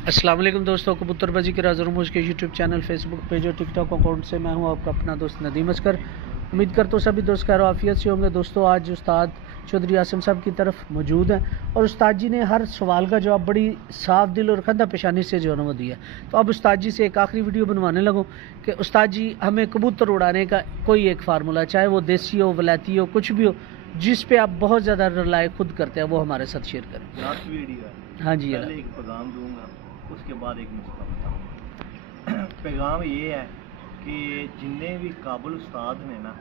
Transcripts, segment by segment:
अस्सलाम वालेकुम दोस्तों, कबूतरबाजी के राज़ और मुझ के यूट्यूब चैनल, फेसबुक पेज और टिकटॉक अकाउंट से मैं हूं आपका अपना दोस्त नदीम असगर। उम्मीद करता हूँ सभी दोस्त खैर आफियत से होंगे। दोस्तों, आज उस्ताद चौधरी आसिम साहब की तरफ मौजूद हैं और उस्ताद जी ने हर सवाल का जवाब बड़ी साफ दिल और खंदा पेशानी से जो है वो दिया। तो अब उस्ताद जी से एक आखिरी वीडियो बनवाने लगूँ कि उस्ताद जी हमें कबूतर उड़ाने का कोई एक फार्मूला, चाहे वो देसी हो, वलायती हो, कुछ भी हो, जिस पे आप बहुत ज़्यादा रिलाय खुद करते हैं, वो हमारे साथ शेयर करें। लास्ट वीडियो है, हाँ जी, पहले एक पैगाम दूंगा, उसके बाद एक नुस्खा बताऊंगा। पैगाम ये है कि जिन्ने भी काबुल उस्ताद ने ना,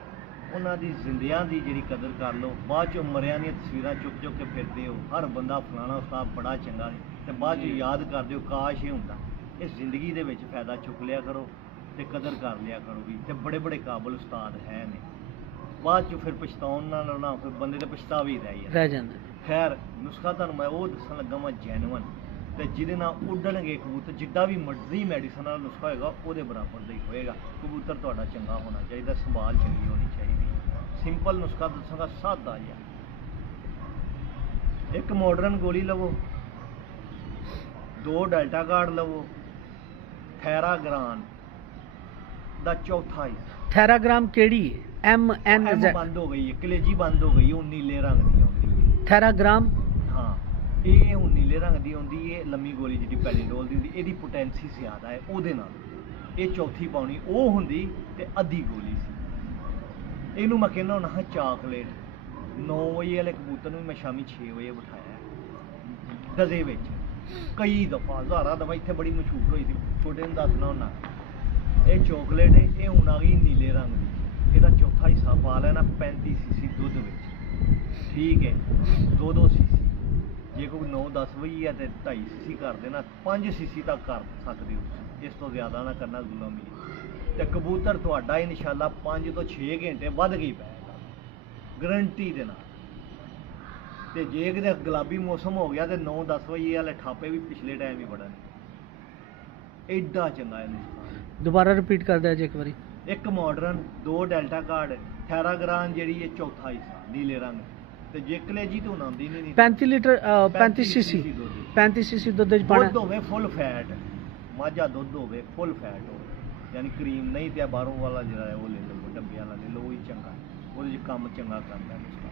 उन्हों की जिंदियां की जी कदर कर लो। बाद चो मरिया दी तस्वीर चुक चुक के फिरते हो, हर बंदा फलाना उस्ताद बड़ा चंगा है, तो बाद चो याद करते हो काश ये होंदा। इस जिंदगी दे विच फायदा चुक लिया करो तो कदर कर लिया करो भी। तो बड़े बड़े काबुल उस्ताद है ने, बाद चो फिर पछताउन ना फिर बंदे तो पछतावा ही रह जाता। खैर, नुस्खा तुहानूं मैं वो दसन लगा वा जैनवन, तो जिहदे नाल उड्डणगे कबूतर। जिड्डा भी मर्जी मैडिसन वाला नुस्खा होएगा वो बराबर का ही होएगा। कबूतर तुहाडा चंगा होना चाहिए, संभाल चंगी होनी चाहिए। सिंपल नुस्खा दसांगा, सादा जिहा। एक मॉडर्न गोली लवो, 2 डेल्टा कार्ड लवो, थैराग्राम दा चौथा हिस्सा। थैराग्राम केड़ी है? MN बंद हो गई है, कलेजी बंद हो गई है, नीले रंग की आउंदी है थैराग्राम। हाँ, ये हुण नीले रंग की आउंदी है। लम्मी गोली जी पैलीडोल दी हुंदी, इहदी पोटेंसी ज़्यादा है उहदे नाल। ये चौथी पाउणी वो हुंदी ते अद्धी गोली सी। इहनूं मैं कहना हुंदा चॉकलेट। 9 बजे वाले कबूतर नूं मैं शामी 6 बजे बिठाया डजे विच, कई दफ़ा हज़ारां दफ़ा। इत्थे बड़ी मशहूर होई थी, छोटे नूं दसना हुंदा। ये चॉकलेट है, ये हुण आ गई नीले रंग की। ਇਹਦਾ चौथा हिस्सा पा लेना 35 सीसी दुध ਵਿੱਚ, ठीक है। 2-2 सीसी, जे कोई 9-10 ਵਈ है तो 2.5 सीसी कर देना, 5 सीसी तक कर सकते हो। इस तो ज़्यादा ना करना जुलम ही। तो कबूतर तुहाडा इंशाअल्लाह 5 तो 6 घंटे वध गई पैगा, गारंटी दे नाल। ते जे किते गुलाबी मौसम हो गया तो 9-10 ਵਈ वाले ਠਾਪੇ भी पिछले टाइम ही बढ़न। एडा चंगा है नुस्खा। दोबारा रिपीट कर दिया जी एक बारी। एक मॉडर्न, 2 डेल्टा कार्ड, थैराग्राम जी है चौथा हिस्सा नीले रंग, तो जे कलेजी तो आती नहीं। 35 लीटर 35 सीसी 35 सीसी दुध दुध होवे फुल फैट, माझा दुध होवे फुल फैट हो, यानी क्रीम नहीं तो बाहरों वाला जो है वो ले लो, डब्बे वाला ले लो, वही चंगा है। वो काम चंगा करता है नुस्खा।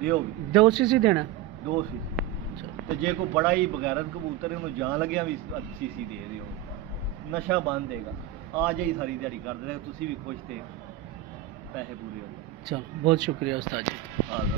दियो 2 सीसी देना, 2 सीसी। तो जे कोई बड़ा ही बगैरत कबूतर है, जान लग्या भी सीसी दे दियो, नशा बंद देगा। आज ही सारी दिहाड़ी कर दे, तुसी भी खुश थे, पैसे पूरे हो। चलो, बहुत शुक्रिया उस्ताद जी।